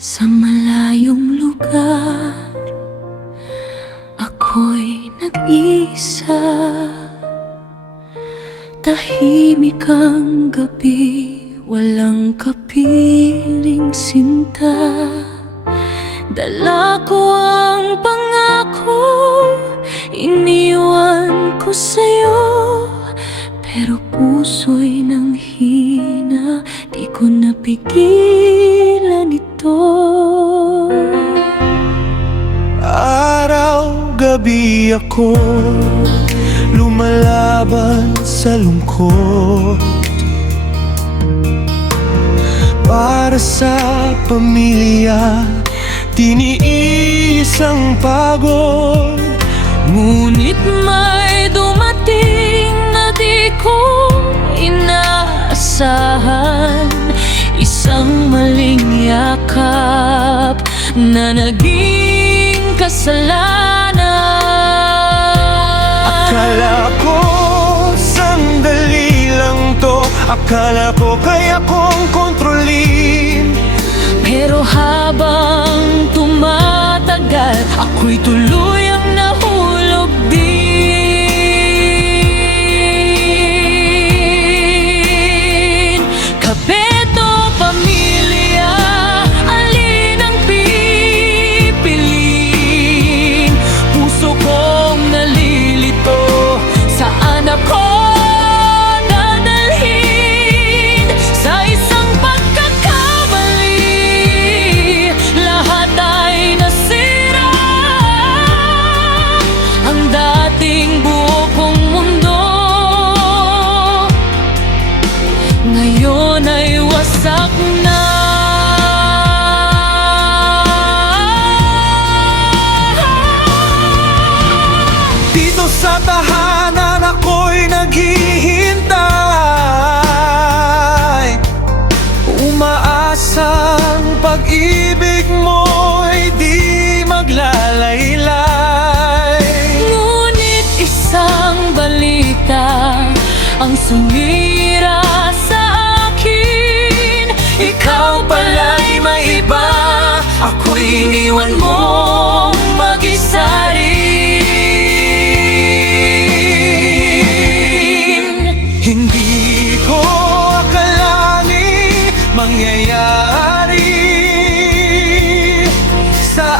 Sa malayong lugar, ako'y nag-isa. Tahimik ang gabi, walang kapiling sinta. Dala ko ang pangako, iniwan ko sa'yo. Pero puso'y nanghina, di ko napigilan ito. Araw-gabi ako lumalaban sa lungkot para sa pamilya, tiniis ang pagod. Ngunit may dumating na di ko inaasahan, isang maling yakap na naging kasalanan. Akala ko sandali lang to, akala ko kaya kong kontrolin. Pero habang tumatagal, ako'y tuluyang nahulog din. Kapeto, pamilya, alin ang pipiliin? Puso kong nalilito, saan ako dadalhin? Sa isang pagkakamali, lahat ay nasira. Ang dating buo kong mundo ngayon ay wasak na. Dito sa tahanan ako'y naghihintay, umaasang pag-ibig mo'y di maglalaylay. Ngunit isang balita ang sumira sa akin. Ikaw pala'y may iba, ako'y iniwan mong mag-isa rin. Hindi ko akalaing mangyayari sa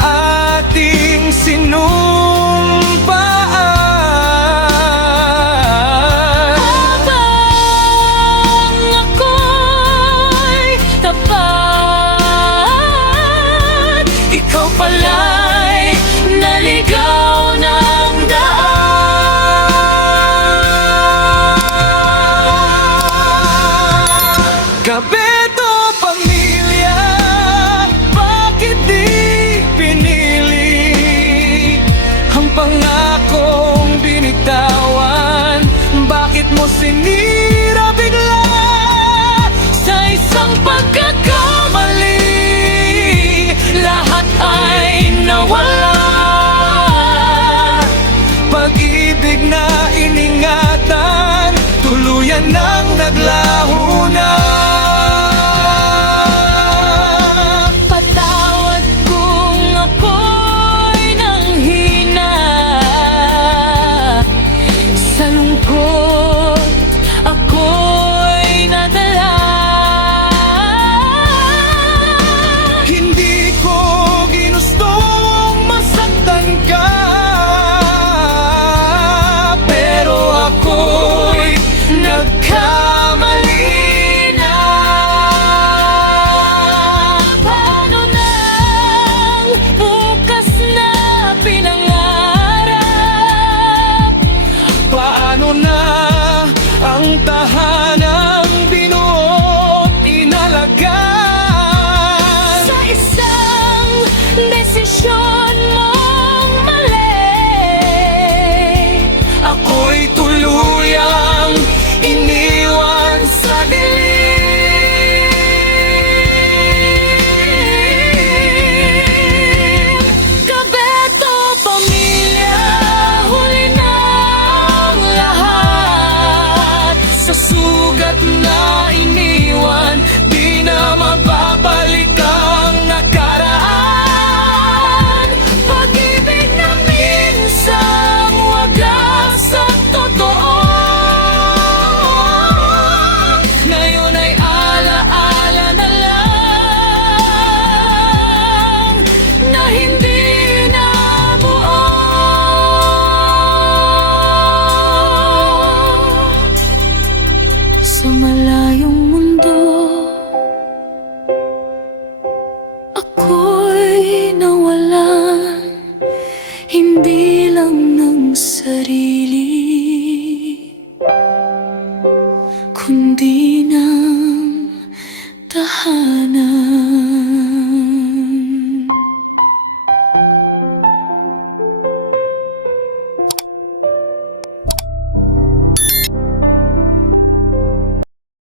ating sinumpaan. Habang ako'y tapat, ikaw pala'y naligaw ng daan. Kapeto, pamilya, bakit di pinili ang pangakong binitawan? Bakit mo sinira bigla Sa isang pagkakamali, lahat ay nawala. pag-ibig na iningatan, tuluyan nang naglaho na? Patawad kung ako'y nanghina, sa lungkot ako'y nadala. Hindi ko ginustong masaktan ka, pero ako'y nagkamali.